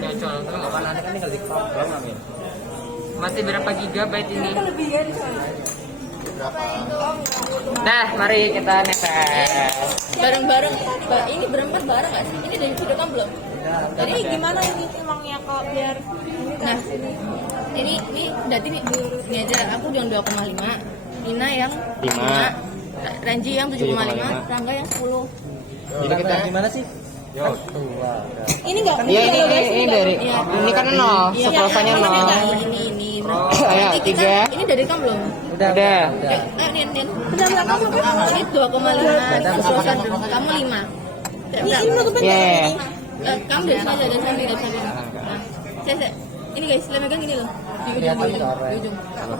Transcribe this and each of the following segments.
Nyocol. Nanti kan tinggal di crop doang Amin. Masih berapa gigabyte ini? Nah, mari kita nefes. Bareng-bareng. Ini berempat bareng nggak sih? Ini dari video kan belum? Jadi gimana ini emangnya kok biar Nah, ini berarti ini aja. Aku yang 2,5, Nina yang 5, Ranji yang 7,5, Rangga yang 10. Jadi kita gimana sih? Yo, ini enggak? Iya, ini dari ini kan 0, seprosanya 0. Ini. Ayo, 3. Ini dari kamu belum? Udah. Nin. Ini 2,5, seprosan kamu 5. Ini menurut Yeah. Kamu dari sana aja, dari sana. Nah, saya. Ini guys, kalian megang gini loh. Di ujung.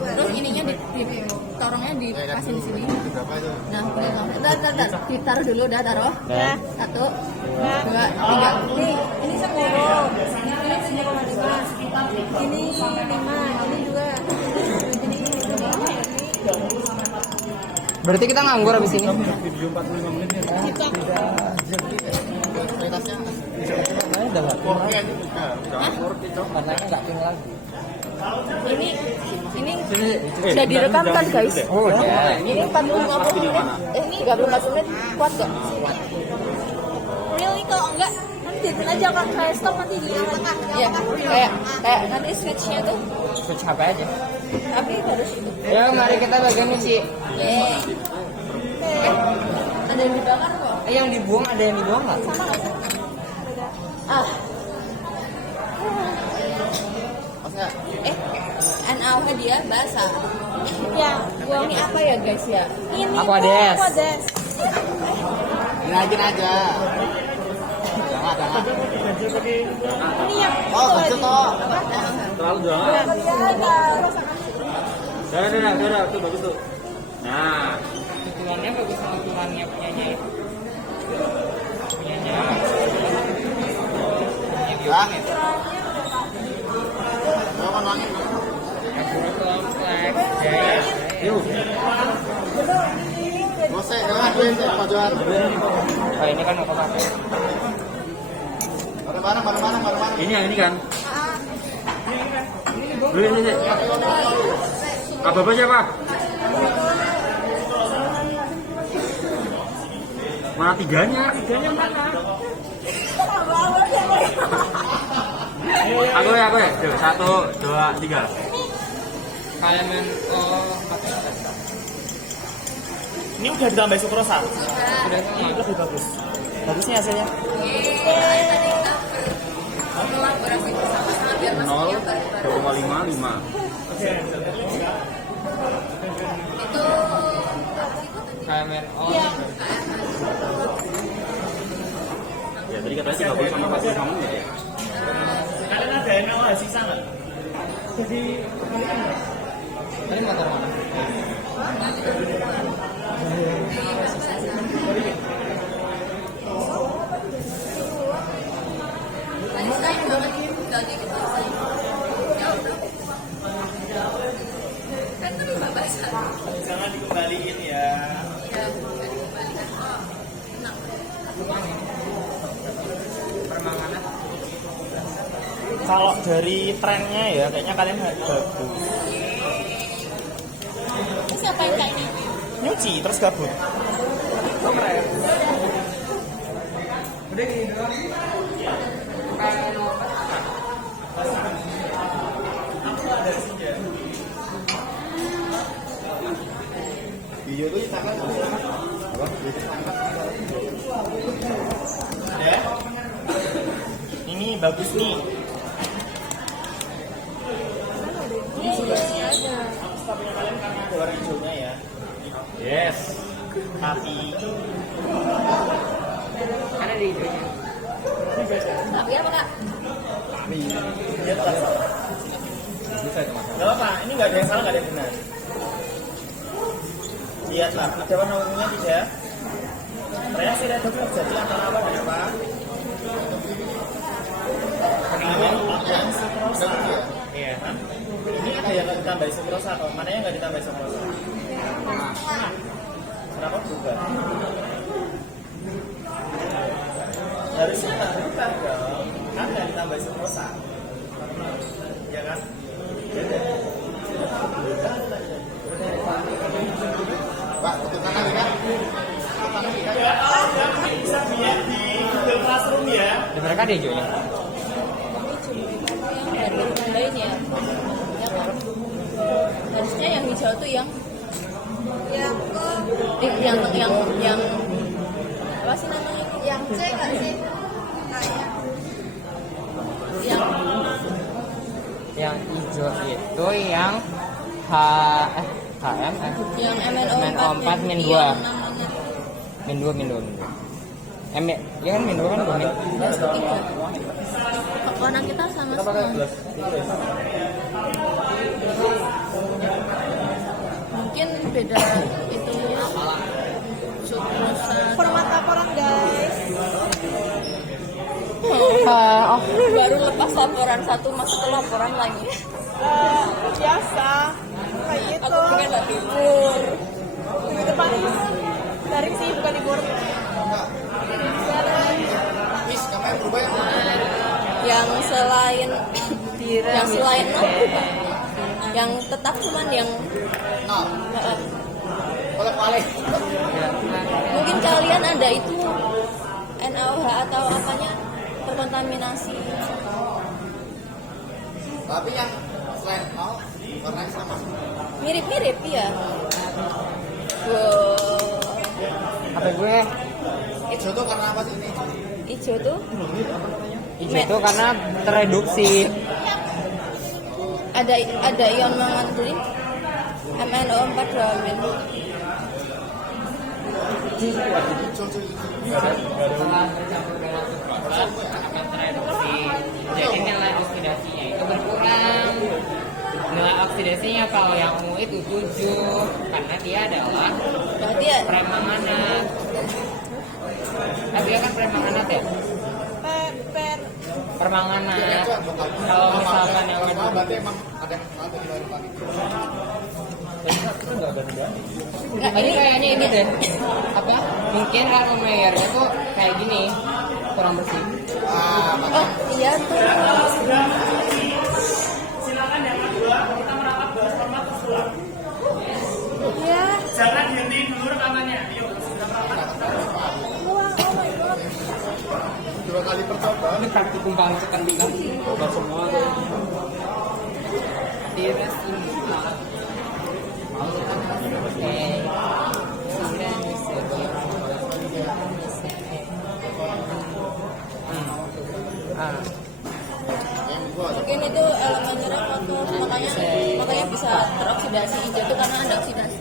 Terus ininya torongnya dipasin di sini. Nah, bentar. Ditaruh dulu, udah taruh. Dah. 1, 2, 3. ini 10. Ini 9,5. Ini 5, ini 2. Ini 2. Berarti kita nganggur abis ini. video 45 menit ya. Kita Ini sudah direkam kan guys? Oh, udah. Ini 40 menit. Ini 34 menit kuat gak? really kalau enggak nanti ditin aja kan kayak stop nanti di tengah. Ya, kayak nanti switchnya tuh. Switch HP aja. Tapi harus Ya, mari kita bagian isi. ada yang dibakar kok. Yang dibuang ada yang dibuang nggak? NAW dia basah. Ya, Ini apa ya guys ya? ini Aquades. Aquades. Dinaikin aja. Jangan. Ini yang Oh, lanjut toh. Terlalu jangan. ada. Udah, tuh bagus tuh. Nah, Tujuannya bagus sama tujuannya punyanya. Punyanya. Lah. Jangan nangis. yuk. Bose, jangan duit pajuan. Oh, ini kan mau pakai. Mana? Ini yang ini kan. Ini sih. Apa siapa? Mana tiganya? Tiganya mana? Aku ya. Tuh, 1, 2, 3. Kalian Ini udah ditambah sukrosa. sudah Ini semua. lebih bagus. Bagusnya hasilnya. 0, 2,5, 5. KMNO. Ya, tadi katanya 30 sama 40 menit ya. Kalian ada yang mau sisa nggak? Tadi motor mana? Jangan dikembaliin ya. Kalau dari trennya ya, kayaknya kalian bagus. Siapa yang kayak ini? Nyuci terus gabut. Udah gini doang. Video tuh tangan. Ya. Ini bagus nih. Ini solusinya. Stopnya kalian karena ada warna hijaunya ya. Yes. Tapi Ada di hidungnya. Tapi apa kak? dia tetap salah. Gak apa, ini nggak ada yang salah, nggak ada yang benar. Lihatlah, ada warna ungunya tidak? Reaksi redoks terjadi antara apa dan apa? Yang sukrosa. Iya. Ini ada yang nggak ditambah sukrosa atau mana yang nggak ditambah sukrosa? Kenapa berubah? Harusnya nggak berubah dong. Kan nggak ditambah nambah Suprosa. Ya kan? Pak, putuskan lagi kan? Bisa lihat di Google Classroom ya. Di mereka ada hijaunya. yang baru tambahin ya kan harusnya yang hijau tuh yang apa sih namanya Yang C nggak sih? yang Yang hijau itu yang HM yang MNO4 min 2. yang namanya Min 2. Ya kan min 2 kan 2 min. warna kita sama semua mungkin beda itunya Suprosa Format laporan guys. Oh, baru lepas laporan satu masuk ke laporan lagi Biasa kayak gitu. aku pikir nggak tidur Minggu depan daring sih bukan libur. Wis, kamu yang berubah ya? yang selain yang tetap cuman yang Nah, boleh. mungkin kalian ada itu NaOH atau apanya terkontaminasi Tapi yang selain nol, warnanya sama. mirip-mirip ya wow. apa gue? Hijau tuh karena apa sih ini? Hijau tuh Hijau itu karena tereduksi. ada ion mengandung MnO4 duamin Setelah bercampur dengan sukrosa akan tereduksi. Jadi nilai oksidasinya itu berkurang. Nilai oksidasinya kalau yang ungu itu 7 karena dia adalah berarti ya premanganat. Dia kan premanganat ya? Permanganat. Kalau misalkan yang Kalau berarti emang ada yang kenal dari baru pagi. nggak ini kayaknya ini deh. Apa? Mungkin kalau layarnya tuh kayak gini, kurang bersih. oh iya tuh Silakan yang kedua kita merapat bahas format usulan. iya Jangan dihentikan dulu rekamannya. Yuk, kita merapat. Dua kali percobaan. Ini praktikum banget kan bilang. Coba semua tuh. Tiras ini. Oke. Sudah bisa mungkin itu elemen nyerap atau makanya bisa teroksidasi hijau itu karena ada oksidasi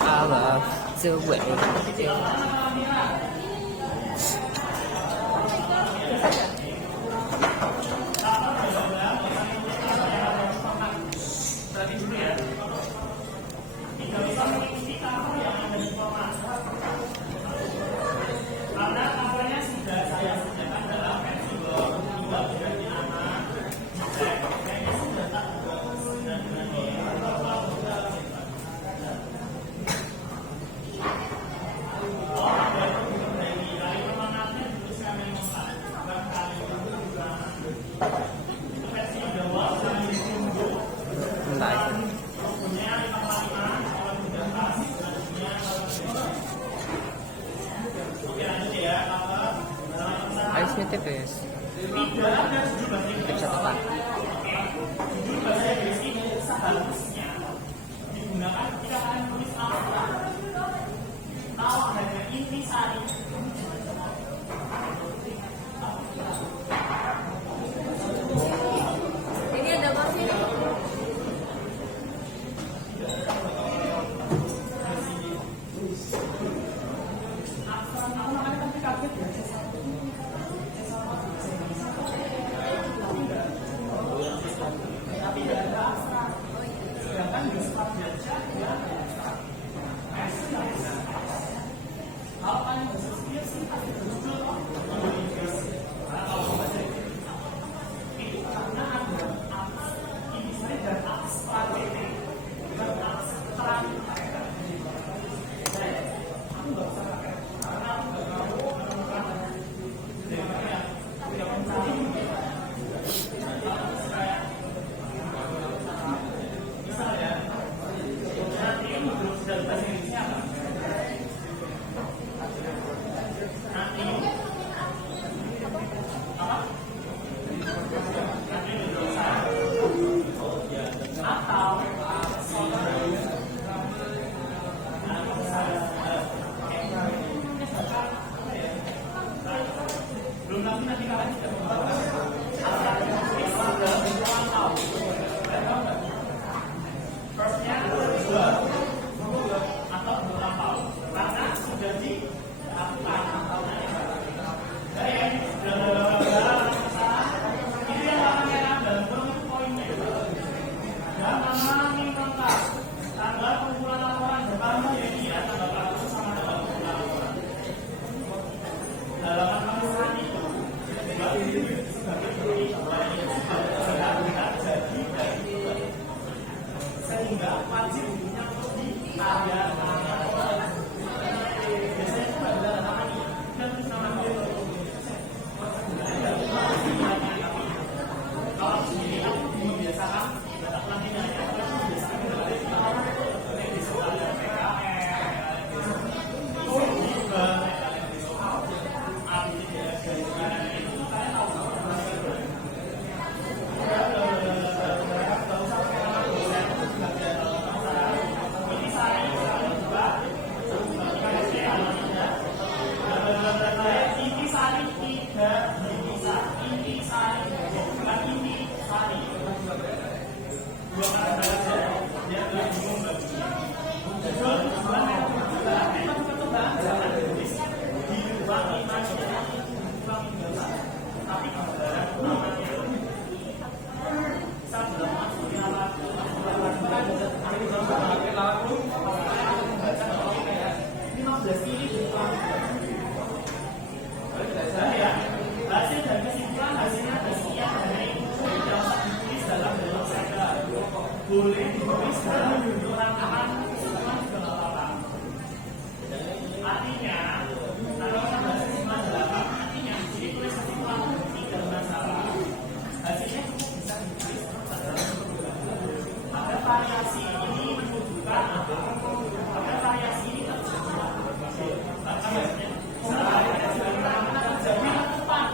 I love the way. Bentar. Alisnya tipis. Tips catatan. Judul bahasa Inggris ini seharusnya digunakan ketika kalian menulis abstrak. Kalau hanya intisari, Ini ada apa sih? boleh ditulis dalam rancangan kesimpulan juga nggak apa-apa. Artinya, kalau kita bahas kesimpulan 8, artinya ditulis kesimpulan tidak masalah. Hasilnya cukup bisa ditulis pada variasi ini menunjukkan apa? Pada variasi ini terjadi. Maka biasanya salah terjadi tepat.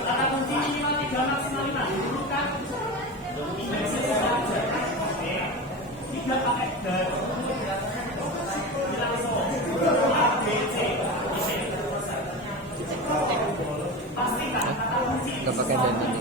Kata kunci minimal 3 maksimal 5 dulu kan dimensi saja. Tiga pakai dan langsung A, B, C. Pastikan kata kunci Gak pakai dan ini.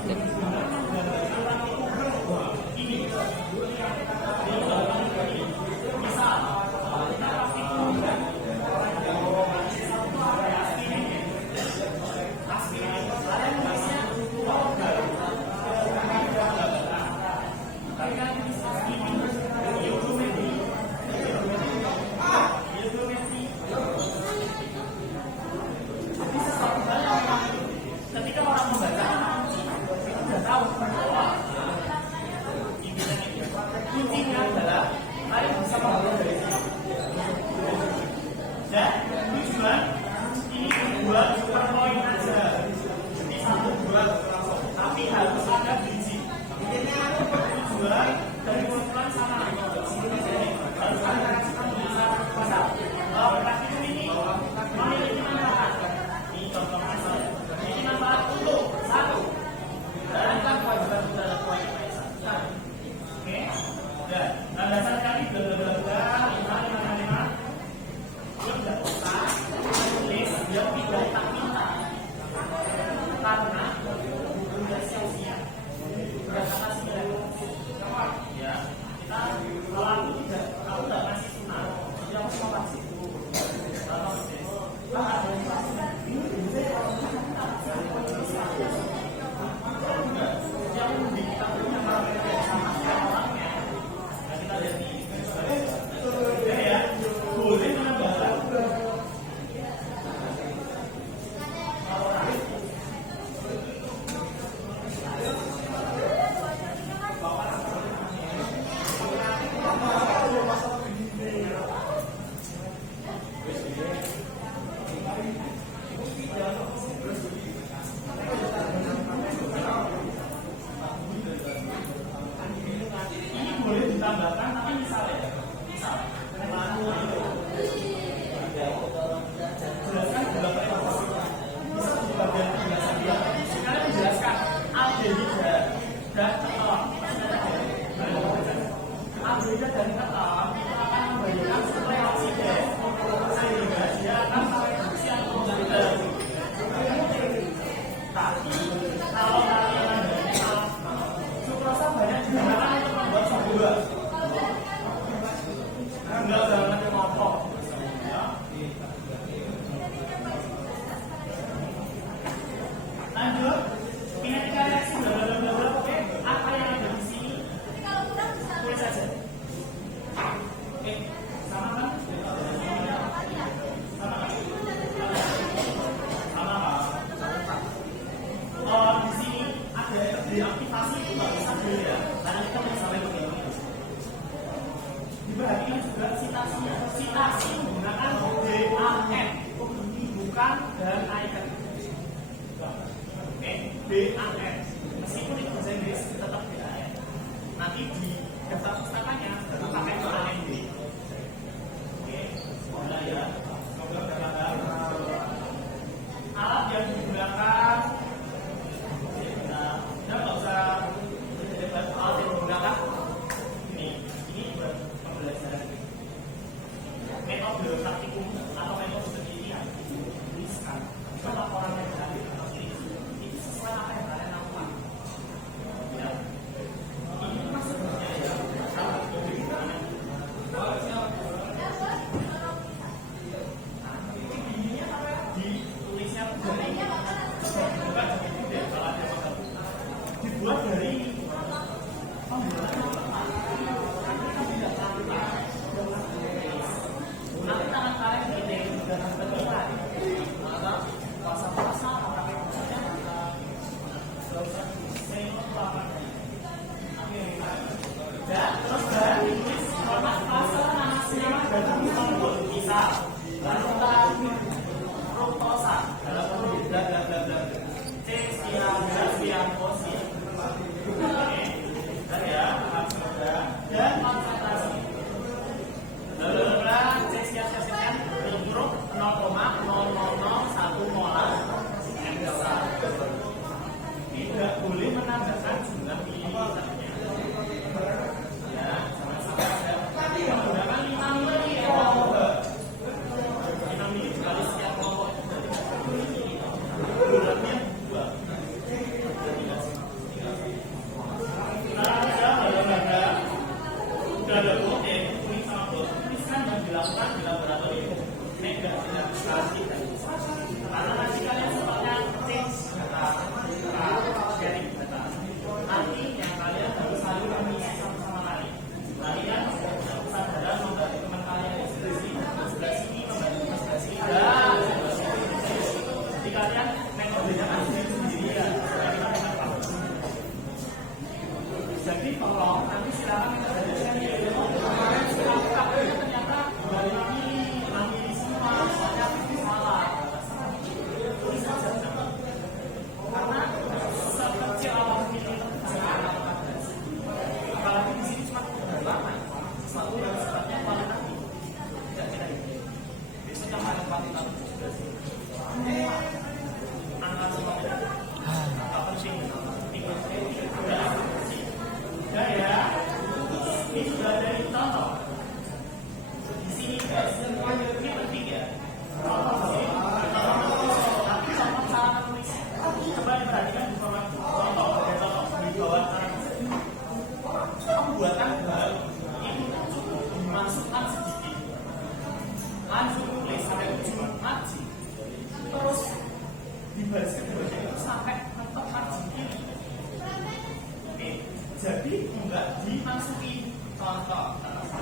Ketika orang membaca kunci, itu sudah tahu bahwa kuncinya adalah dan icon. Oke, BAN. Meskipun itu bahasa Inggris tetap BAN. Nanti di daftar pustakanya tetap pakai ANB. Oke, semoga ya. Semoga berlangganan. Alat yang digunakan, nggak usah alat yang digunakan. Ini buat pembelajaran. Metode praktikum atau metode penelitian tuliskan itu laporan yang tadi itu sesuai apa yang kalian lakukan. Ya, ini maksudnya ya kalau ini apa ditulisnya dari bukan dari kalau ada dibuat dari nanti tangan kalian gini dengan berlipat atau puasa-puasa pakai puasanya nggak usah dan terus dari tulis format fase nama dalam tombol bisa larutan fruktosa dalam tombol bla bla bla bla C sekian fosil dan ya dan konsentrasi sekian huruf 0,0001 molar besar. Tidak boleh menambahkan jumlah mililiternya. Ya, sama-sama ada. Menggunakan 5 mili kelompok. 5 mili kali setiap kelompok bulannya 2. Sudah ada protein, kuning sama tulisan dan dilakukan di laboratorium. Tidak aplikasi karena nanti kalian sifatnya change data sharing data. Artinya kalian harus saling mengisi satu sama lain. Kalian sadar membantu teman kalian di sebelah sini membantu sebelah sini dan jadi kalian metodenya masih sendirian. Jadi tolong nanti silakan kita belajar ya. Ternyata dari ini semua soalnya salah. Tulis saja karena sekecil apapun ini apalagi di sini cuma lama sesuatu yang sifatnya kualitatif tidak tidak ini biasanya hal kuantitatif angka semua apa penting ya, ini sudah dari contoh. Di sini guys, ini penting ya. Tapi contoh cara menulis. Coba diperhatikan di bawah contoh di bawah pembuatan hal itu cukup dimasukkan sedikit. Langsung tulis sampai ujung margin. Terus di baris kedua itu sampai mentok margin ini. Oke. Jadi enggak dimasuki contoh pasti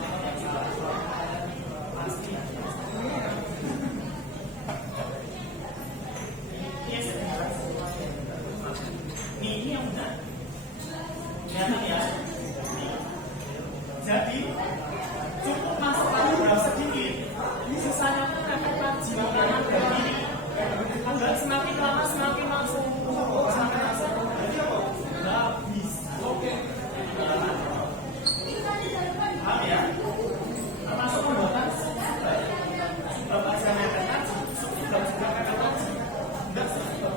ini yang benar kelihatan ya. Jadi cukup masukkan berapa sedikit sisanya representasi kanan dan kiri agar semakin lama semakin langsung sampai langsung habis. Oke. Paham ya? Termasuk pembuatan sebab hasilnya kan sebab juga kata enggak sebab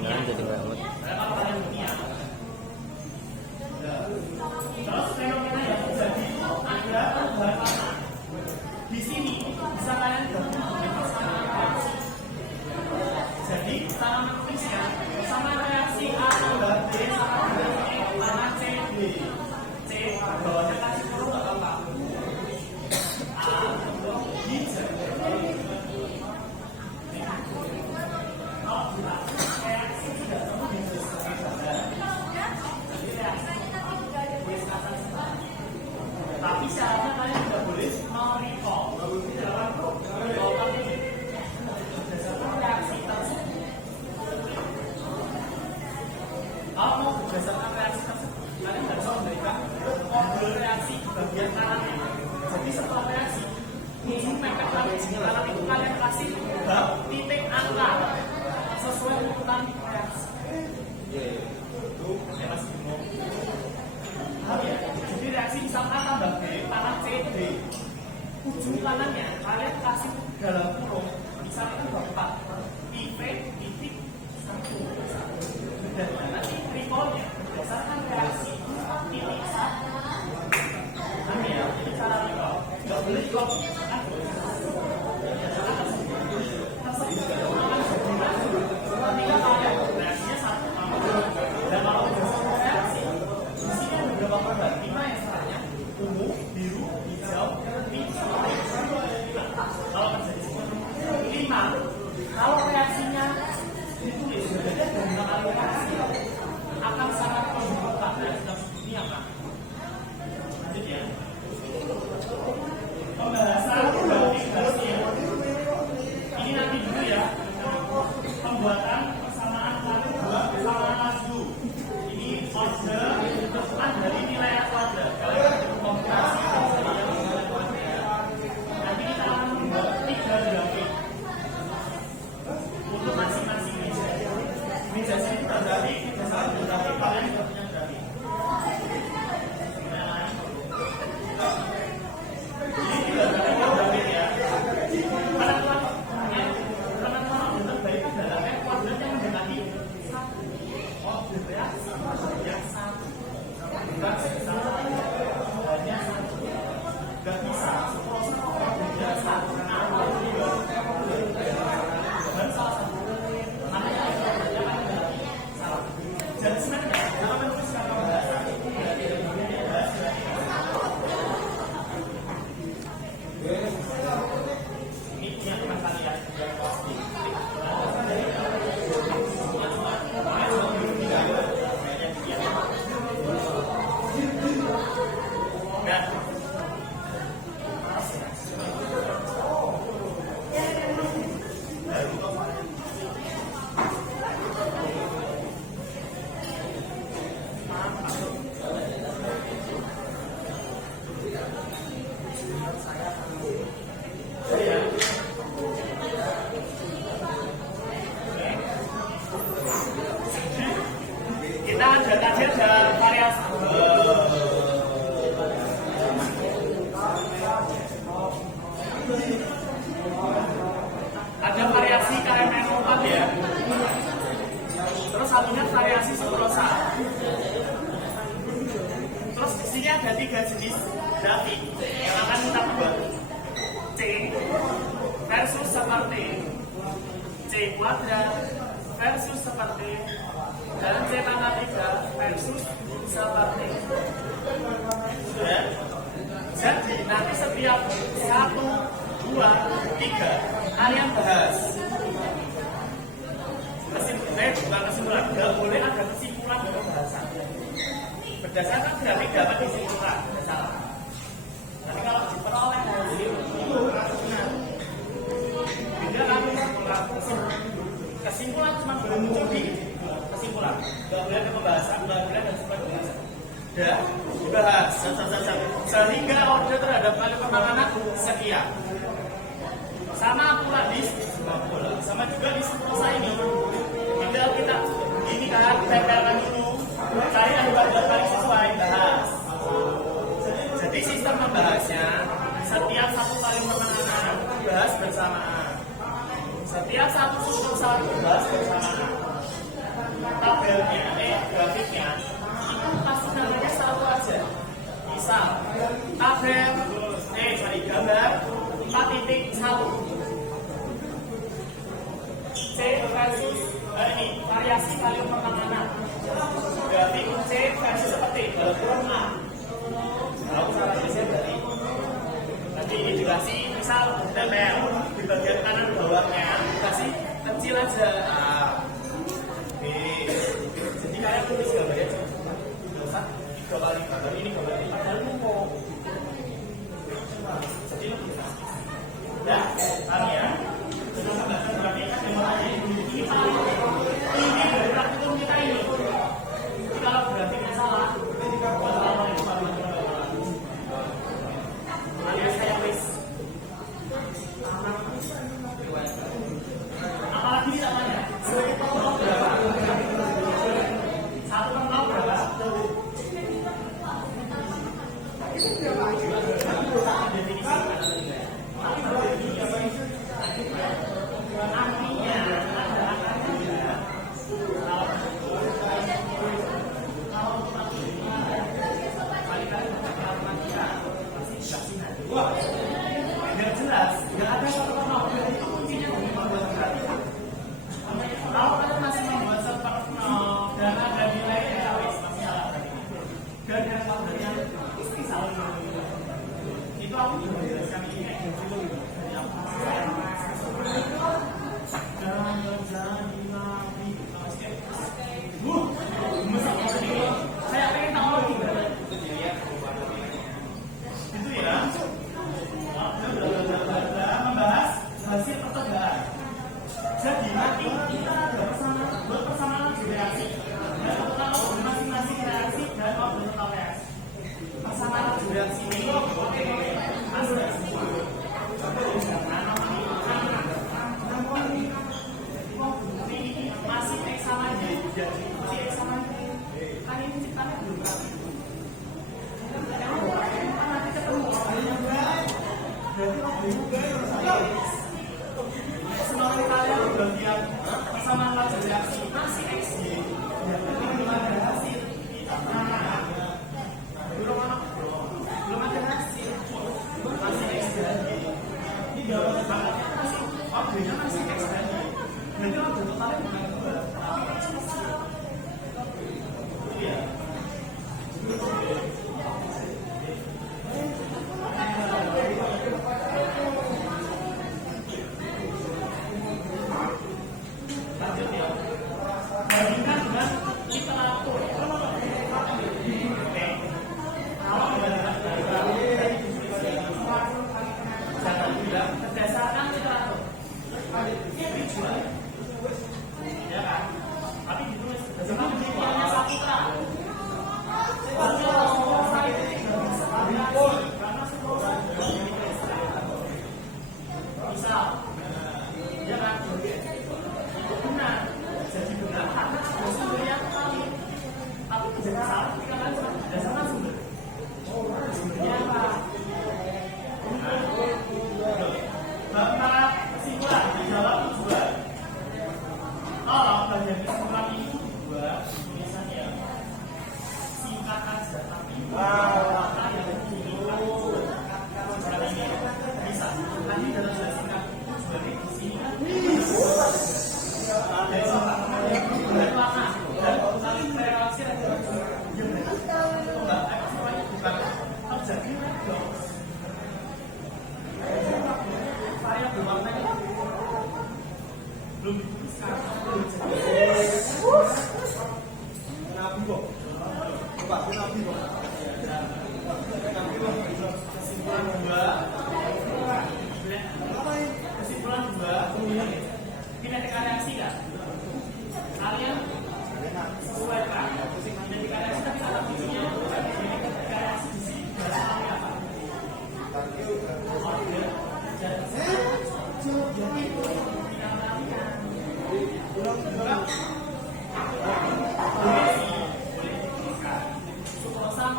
ketinggalan jadi nggak mood. Terus fenomena yang terjadi itu ada beberapa. Di sini bisa kalian gabung dengan sama reaksi. Jadi secara manusia sama reaksi A tambah B sama dengan E mana C B. C bawahnya kasih dulu nggak apa-apa. A B C. Kalau reaksi tidak perlu dijelaskan. Tapi syaratnya kalian tidak boleh merecall berdasarkan reaksi tersebut. Kalau mau berdasarkan reaksi tersebut, kalian harus memberikan modul reaksi bagian kanannya. Jadi setelah reaksi, ujung mepet lagi kanan itu kalian kasih titik angka sesuai urutan reaksi. Jadi reaksi misal A tambah B, tanah C, D. Ujung kanannya kalian kasih dalam kurung, misalnya kan 4 IV titik 1. Dan nanti recall-nya berdasarkan reaksi titik 1. Ini ya, ini cara recall. Nggak boleh recall. Ketika kalian reaksinya 1 dan kalau berdasarkan reaksi di sini ada beberapa korban 5 yang salahnya ungu, biru, hijau, pink, sama pink. Kalau terjadi seperti 5, kalau reaksinya ditulis berbeda dari 5 kali reaksi akan sangat membutuhkan reaksi tersebut ini apa? Lanjut ya. Pembahasan integrasi ya. Ini nanti dulu ya. Pembuatan persamaan kuadrat persamaan laju. Ini order tentukan dari nilai kuadrat. Kalian kombinasi dari yang nilai kuadrat. Nanti kita akan membuat 3 grafik untuk masing-masing meja. Meja saya itu grafik, meja saya grafik, kalian juga punya grafik. Ini juga grafik ya. Teman-teman untuk baik adalah kuadrat yang mendekati 1. Oh, bereaksi yang 1. Bukan sama hanya 1. Gak bisa 10 beda 1. Dan salah satu makanya kuadratnya kan salah. Dan sebenarnya kalau menuliskan pembahasan ini yang akan lihat pasti. Kita ada tadi ada variasi. Ada variasi KMN 4 ya. Terus satunya variasi subrosa. Terus di sini ada 3 jenis dati yang akan kita buat. C versus seperti C kuadrat versus seperti dan C tambah 3 versus seperti. Ya. Jadi nanti setiap 1, 2, 3 kalian bahas. Bukan kesimpulan, nggak boleh ada kesimpulan dalam bahasan. Berdasarkan grafik dapat disimpulkan, tidak salah. Tapi kalau diperoleh dari itu rasional, beda lagi kesimpulan cuma boleh muncul di kesimpulan, nggak boleh ada pembahasan, nggak boleh ada sebuah pembahasan. Dan dibahas, sehingga order terhadap kali penanganan sekian. Sama pula di sama juga di subrosa ini. Tinggal kita ini kan tempelkan dulu, cari yang paling sesuai bahas. Jadi sistem membahasnya setiap 1 kali penanganan bahas bersamaan. Setiap 1 subrosa bahas bersamaan. pertemanan. Grafik C versi seperti kurang A. Kalau salah tulisnya berarti nanti dikasih misal tempel di bagian kanan bawahnya dikasih kecil aja A, B. Jadi kalian tulis gambarnya nggak usah 3 kali gambar ini gambar ini padahal numpuk. Jadi ya, paham ya? Sudah pembahasan grafik kan gambarnya ini dari praktikum kita ini. Jadi kalau grafiknya salah, saya tulis apalagi tidak banyak. Berapa? 1 per 0 berapa? Biar jelas, nggak ada 1 per 0. Itu kuncinya membuat grafi. Kalau kalian masih membuat 1 per 0 dan ada nilainya, masih salah berarti. Dan yang kabarnya istisal itu aku juga menjelaskan ini kayak gitu. Dari apa? Jangan lagi. Saya pengen tahu lagi. Itu ya. Membahas hasil pertemuan. Jadi nanti kita ada buat persamaan reaksi dan tahu masing-masing reaksi dan objek reaksi. Persamaan reaksi ini masih X sama Y, jadi masih X sama Y. Kan ini ciptanya belum rapi. Nanti ketemu semakin kalian bagian persamaan lajur reaksi masih X Y, berarti belum ada hasil. Belum ada hasil, masih X jadi. Ini jawaban bangetnya masih objeknya masih X jadi. Berarti objek totalnya bukan 2, tapi X masih. Iya. Bandingkan dengan literatur. Berdasarkan literatur, visual, ya kan? Tapi ditulis berdasarkan visualnya Saputra. Misal, ya kan? Itu benar, jadi benar karena sumber yang kali. Tapi menjadi salah ketika kalian cuma berdasarkan sumber. Sumbernya apa? Bapak kesimpulan dijawab tujuan. Tolong bagian kesimpulan ini buat tulisannya singkat aja tapi kata yang ini bisa. Tadi dalam sudah singkat tujuan di sini kan. Dan mana dan saling berrelasi ada bukan terjadi dong. Saya bermakna belum dituliskan. Nabi kok. Pak, Nabi kok. Kesimpulan 2. Kinetika reaksi kan? Kalian sesuaikan kinetika reaksi tapi ada fungsinya. Kinetika reaksi di sini bahasanya apa? Jadi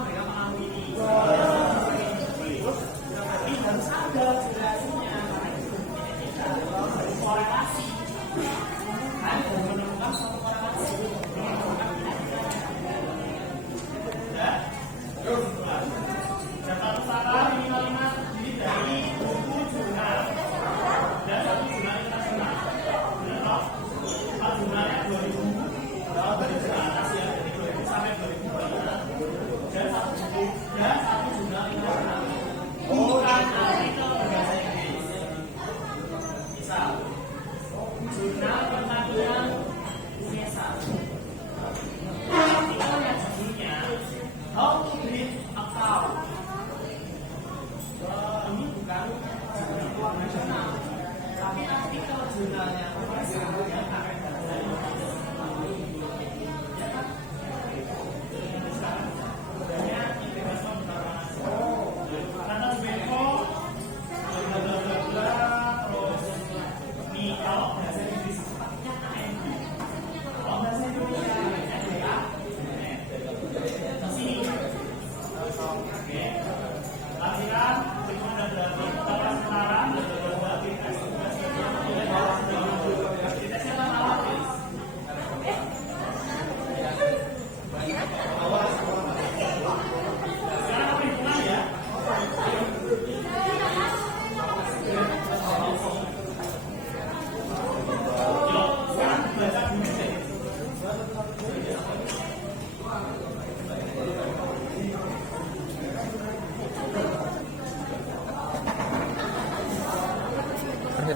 mereka mengalami ini. Tapi harus ada durasinya karena itu korelasi. Kan menemukan suatu korelasi.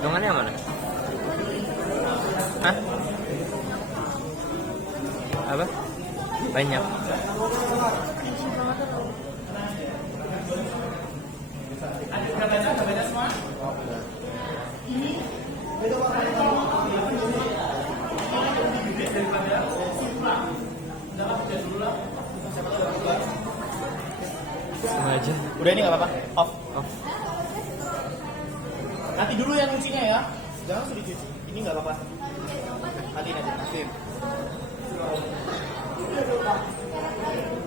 Hitungannya mana? Hah? Apa? Banyak. Udah baca semua? Sengaja. Udah ini nggak apa-apa? Off. Off. Nanti dulu yang nyucinya ya. Jangan sudah dicuci. Ini nggak apa-apa. Nanti.